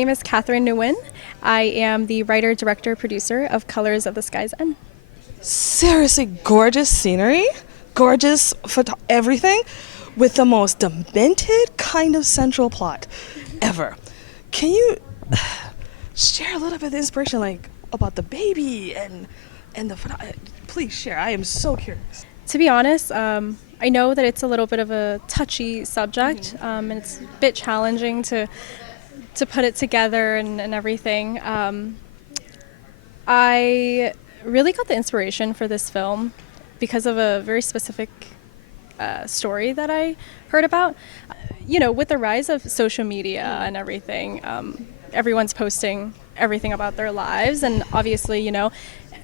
My name is Catherine Nguyen. I am the writer, director, producer of Colors of the SKYS. Seriously gorgeous scenery, gorgeous everything, with the most demented kind of central plot ever. Can you share a little bit of the inspiration, like about the baby and the please share. I am so curious. To be honest, I know that it's a little bit of a touchy subject, and it's a bit challenging to put it together and everything. I really got the inspiration for this film because of a very specific story that I heard about. With the rise of social media and everything, everyone's posting everything about their lives, and obviously,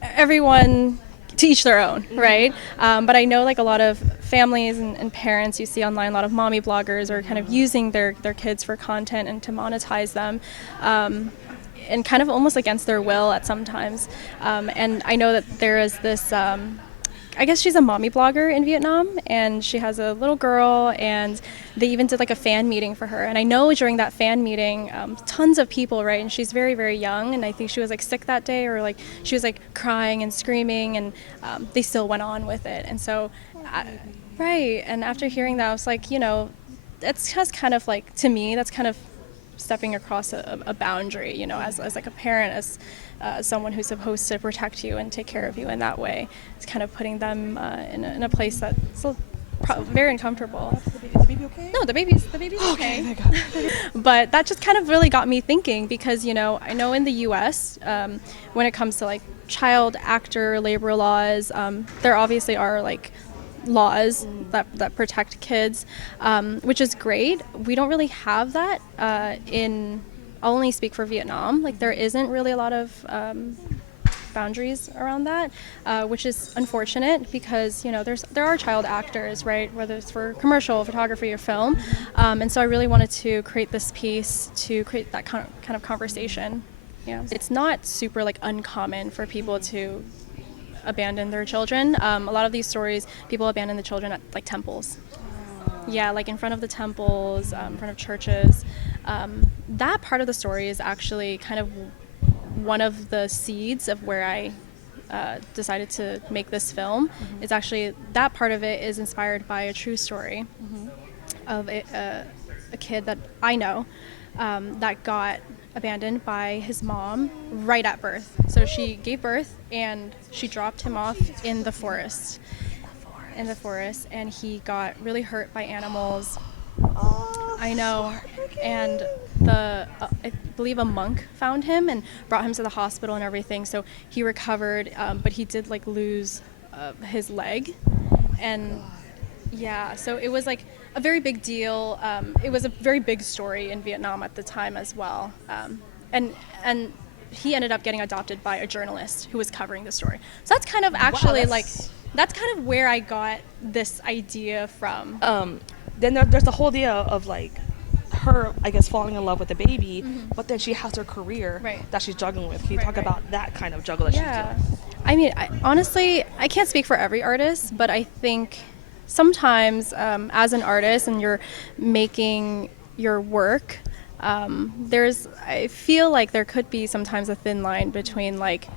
everyone to each their own, right? But I know like a lot of families and parents you see online, a lot of mommy bloggers are kind of using their kids for content and to monetize them, and kind of almost against their will at sometimes. And I know that there is this, I guess she's a mommy blogger in Vietnam, and she has a little girl, and they even did like a fan meeting for her. And I know during that fan meeting, tons of people, right? And she's very, very young, and I think she was like sick that day, or like she was like crying and screaming, and they still went on with it. And so, right. And after hearing that, I was like, that's just kind of like, to me, that's kind of stepping across a boundary, as like a parent, as someone who's supposed to protect you and take care of you in that way. It's kind of putting them in a place that's very uncomfortable. Is the baby okay? No, the baby's okay. Thank God. But that just kind of really got me thinking, because I know in the U.S. When it comes to like child actor labor laws, there obviously are like laws that protect kids, which is great. We don't really have that I'll only speak for Vietnam. Like there isn't really a lot of boundaries around that, which is unfortunate, because there are child actors, right, whether it's for commercial, photography, or film, and so I really wanted to create this piece to create that kind of conversation. Yeah, it's not super like uncommon for people to abandon their children. A lot of these stories, people abandon the children at like temples. Yeah, like in front of the temples, in front of churches. That part of the story is actually kind of one of the seeds of where I decided to make this film. It's actually, that part of it is inspired by a true story of a kid that I know that got abandoned by his mom right at birth. So she gave birth and she dropped him off in the forest. And he got really hurt by animals. I know. And I believe a monk found him and brought him to the hospital and everything. So he recovered, but he did like lose his leg. And yeah, so it was like a very big deal. It was a very big story in Vietnam at the time as well. And he ended up getting adopted by a journalist who was covering the story. So that's kind of actually that's kind of where I got this idea from. Then there's the whole idea of like her, I guess, falling in love with the baby, but then she has her career that she's juggling with. Can you talk about that kind of juggle that she's doing? I mean, honestly, I can't speak for every artist, but I think sometimes as an artist and you're making your work, I feel like there could be sometimes a thin line between like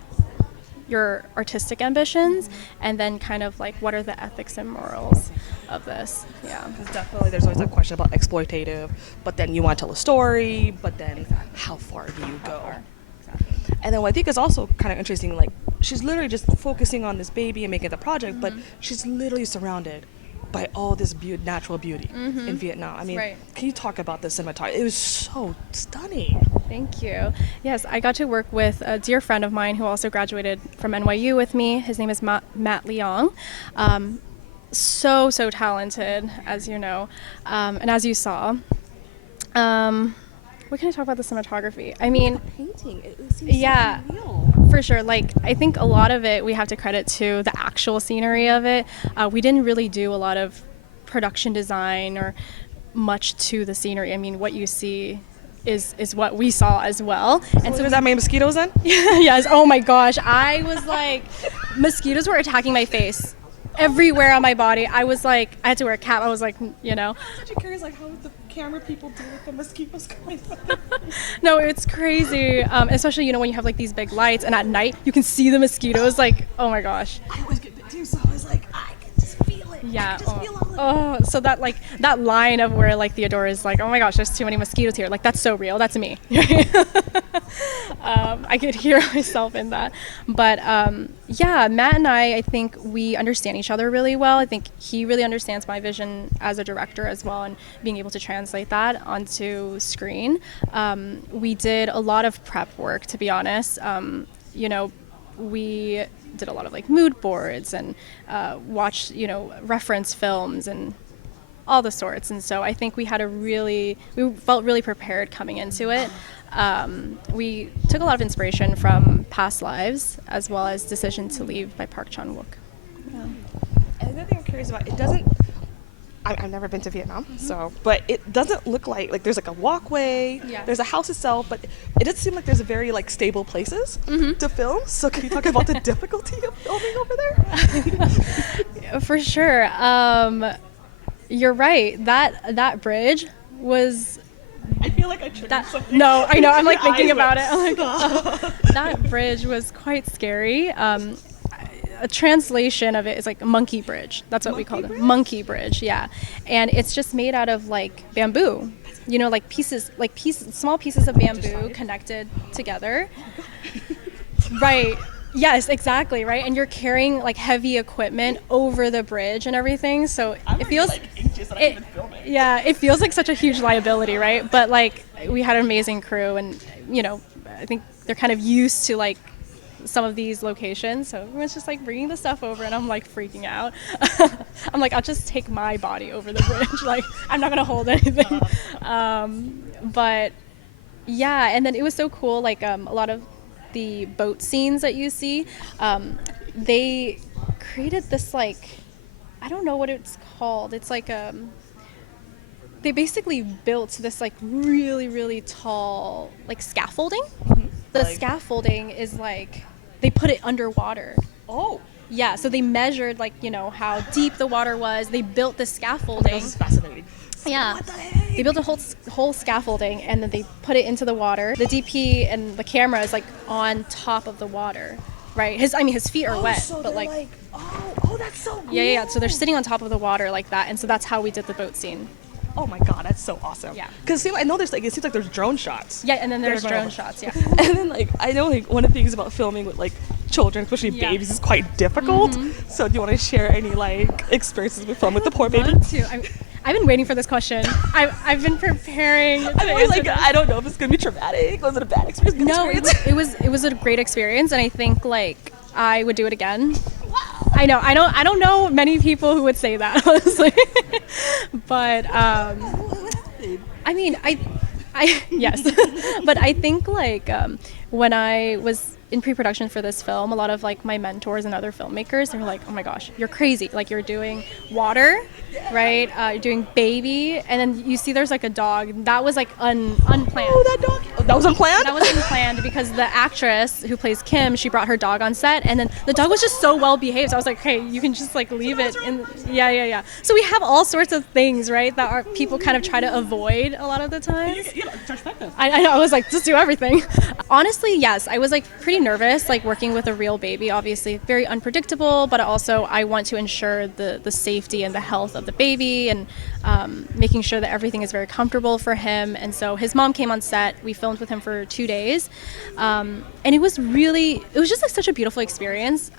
your artistic ambitions and then kind of like what are the ethics and morals of this. Yeah, because definitely there's always that question about exploitative, but then you want to tell a story, but then how far do you go? Exactly. And then what I think is also kind of interesting, like she's literally just focusing on this baby and making the project, but she's literally surrounded by all this natural beauty in Vietnam. I mean, can you talk about the cinematography? It was so stunning. Thank you. Yes, I got to work with a dear friend of mine who also graduated from NYU with me. His name is Matt Leong. So talented, as you know, and as you saw. What can I talk about the cinematography? I mean, Painting, it seems so real. For sure. Like, I think a lot of it we have to credit to the actual scenery of it. We didn't really do a lot of production design or much to the scenery. I mean, what you see is what we saw as well. And so does that mean mosquitoes then? Yes. Oh my gosh. I was like, mosquitoes were attacking my face everywhere on my body. I was like, I had to wear a cap. I was like, I'm actually curious, like, how the camera people do with the mosquitoes coming out. No, it's crazy. Especially, you know, when you have like these big lights and at night you can see the mosquitoes. Like, oh my gosh. I always get bit too, so I was like, I can just feel it. Yeah. I can just feel all of it. Oh, so that like that line of where like Theodora is like, oh my gosh, there's too many mosquitoes here. Like that's so real. That's me. I could hear myself in that. But yeah, Matt and I think we understand each other really well. I think he really understands my vision as a director as well, and being able to translate that onto screen. We did a lot of prep work, to be honest. You know, we did a lot of like mood boards and watched, you know, reference films and all the sorts. And so I think we felt really prepared coming into it. We took a lot of inspiration from Past Lives as well as Decision to Leave by Park Chan-wook. Yeah. And the thing I'm curious about, it doesn't, I've never been to Vietnam, so, but it doesn't look like there's like a walkway, Yeah. there's a house itself, but it does seem like there's a very like stable places to film. So can you talk about the difficulty of filming over there? For sure. You're right. That bridge was I feel like I triggered that. something. No, I know. I'm like Your thinking eyes about went, it. I'm like, that bridge was quite scary. A translation of it is like monkey bridge. That's what we call it. Monkey bridge, yeah. And it's just made out of like bamboo. You know, like small pieces of bamboo connected together. Right. Yes, exactly, right? And you're carrying like heavy equipment over the bridge and everything. So it feels yeah, it feels like such a huge liability, right? But like we had an amazing crew, and you know, I think they're kind of used to like some of these locations, so everyone's just like bringing the stuff over, and I'm like freaking out. I'm like, I'll just take my body over the bridge. Like I'm not gonna hold anything. But yeah, and then it was so cool. Like a lot of the boat scenes that you see, they created this like, I don't know what it's called. It's like they basically built this like really tall like scaffolding. The scaffolding is like they put it underwater. Oh. Yeah, so they measured like, you know, how deep the water was. They built the scaffolding. This is fascinating. Yeah. What the heck? They built a whole scaffolding, and then they put it into the water. The DP and the camera is like on top of the water, right? His feet are wet, so but they're like oh, that's so cool. yeah. So they're sitting on top of the water like that, and so that's how we did the boat scene. Oh my god, that's so awesome. Yeah. Because I know there's like, it seems like there's drone shots. Yeah, and then there's There's drone shots. Yeah. And then like I know like one of the things about filming with like children, especially Yeah. babies, is quite difficult. So do you want to share any like experiences with filming with the poor baby? I've been waiting for this question. I've been preparing. I'm always like, I don't know if it's gonna be traumatic. Was it a bad experience? No, it was a great experience, and I think like I would do it again. I know. I don't know many people who would say that, honestly. But I mean, I yes, but I think like when I was in pre-production for this film, a lot of like my mentors and other filmmakers, they were like, "Oh my gosh, you're crazy! Like you're doing water, right? You're doing baby, and then you see there's like a dog. That was like unplanned. Oh, that dog. That was unplanned. That was unplanned because the actress who plays Kim, she brought her dog on set, and then the dog was just so well behaved. So I was like, hey, you can just like leave it in. Yeah. So we have all sorts of things, right, that our people kind of try to avoid a lot of the times. I know. I was like, just do everything. Honestly, yes, I was like pretty nervous, like working with a real baby. Obviously, very unpredictable, but also I want to ensure the safety and the health of the baby, and making sure that everything is very comfortable for him. And so his mom came on set. We filmed with him for 2 days, and it was just like such a beautiful experience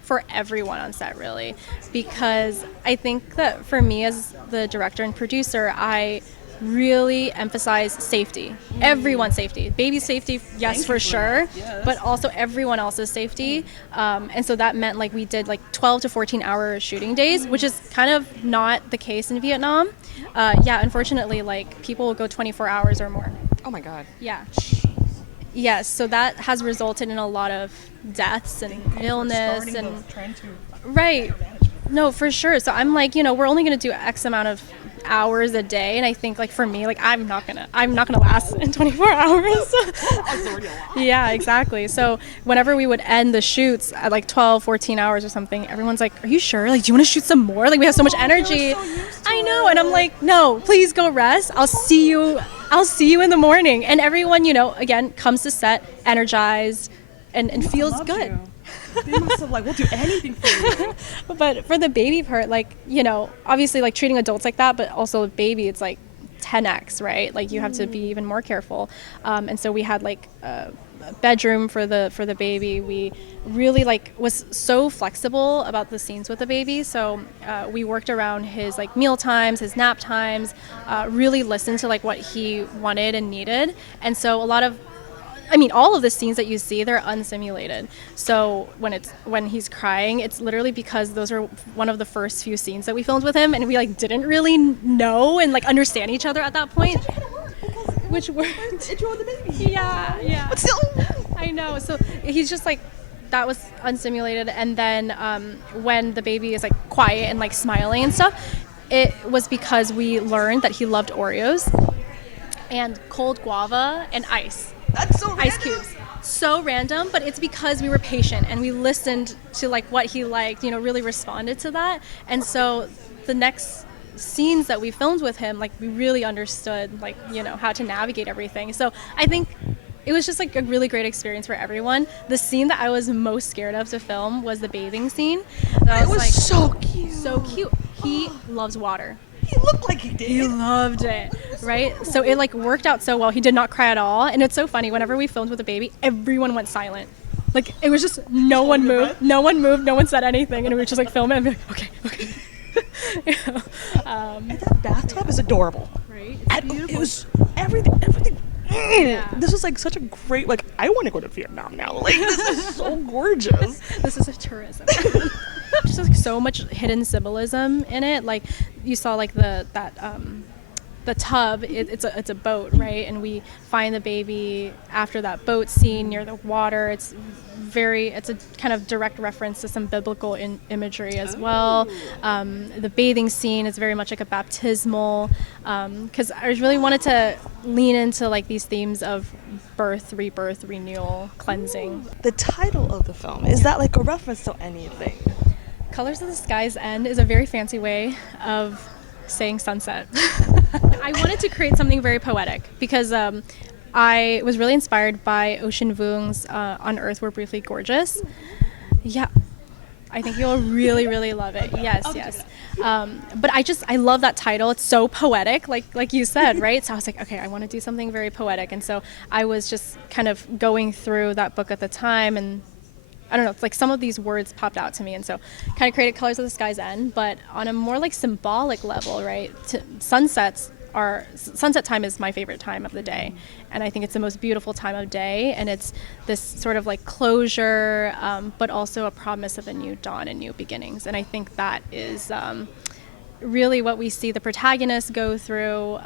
for everyone on set, really, because I think that for me as the director and producer, I really emphasize safety, everyone's safety, baby safety, yes, for sure, but also everyone else's safety. And so that meant like we did like 12 to 14 hour shooting days, which is kind of not the case in Vietnam. Unfortunately, like people will go 24 hours or more. Oh my god. Yeah. Yes, so that has resulted in a lot of deaths and illness and right. No, for sure. So I'm like, we're only going to do X amount of hours a day, and I think like for me, like I'm not gonna last in 24 hours. Yeah, exactly. So whenever we would end the shoots at like 12, 14 hours or something, everyone's like, "Are you sure? Like, do you want to shoot some more? Like, we have so much energy." I know, and I'm like, "No, please go rest. I'll see you. I'll see you in the morning." And everyone, again, comes to set energized and feels good. They must have like, we'll do anything for you. But for the baby part, like, obviously like treating adults like that, but also a baby, it's like 10x, right? Like you have to be even more careful. And so we had like a bedroom for the baby. We really like was so flexible about the scenes with the baby. So we worked around his like meal times, his nap times, really listened to like what he wanted and needed. And so all of the scenes that you see, they're unsimulated. So when he's crying, it's literally because those are one of the first few scenes that we filmed with him, and we like didn't really know and like understand each other at that point. Which worked. Intro of the baby. Yeah. But still, I know. So he's just like, that was unsimulated. And then when the baby is like quiet and like smiling and stuff, it was because we learned that he loved Oreos and cold guava and ice. that's so Ice random. cubes. So random, but it's because we were patient and we listened to like what he liked, really responded to that. And so the next scenes that we filmed with him, like we really understood like, how to navigate everything. So I think it was just like a really great experience for everyone. The scene that I was most scared of to film was the bathing scene. It was like, so cute. So cute. He loves water. He looked like he did. He loved it, right? So it like worked out so well. He did not cry at all. And it's so funny, whenever we filmed with the baby, everyone went silent. Like it was just no one moved, no one said anything, and we were just like filming and be like, okay. And that bathtub is adorable. Right? It was everything. Yeah. This was like such a great, like, I want to go to Vietnam now. Like, this is so gorgeous. This is a tourism. Just like so much hidden symbolism in it. Like you saw like the tub, it's a boat, right? And we find the baby after that boat scene near the water. It's a kind of direct reference to some biblical imagery as well. The bathing scene is very much like a baptismal, because I really wanted to lean into like these themes of birth, rebirth, renewal, cleansing. The title of the film, is that like a reference to anything? Colors of the Sky's End is a very fancy way of saying sunset. I wanted to create something very poetic because I was really inspired by Ocean Vuong's On Earth We're Briefly Gorgeous. Yeah, I think you'll really, really love it. Yes. But I love that title. It's so poetic, like you said, right? So I was like, okay, I want to do something very poetic. And so I was just kind of going through that book at the time, and I don't know, it's like some of these words popped out to me, and so kind of created Colors of the Sky's End, but on a more like symbolic level, right? Sunset time is my favorite time of the day, and I think it's the most beautiful time of day, and it's this sort of like closure, but also a promise of a new dawn and new beginnings, and I think that is really what we see the protagonist go through,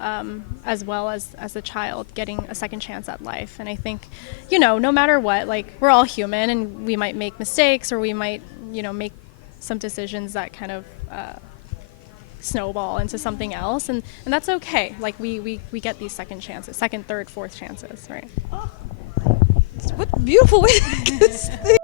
as well as the child getting a second chance at life. And I think, no matter what, like we're all human and we might make mistakes, or we might, make some decisions that kind of snowball into something else, and that's okay. Like we get these second chances, second, third, fourth chances, right? What beautiful way to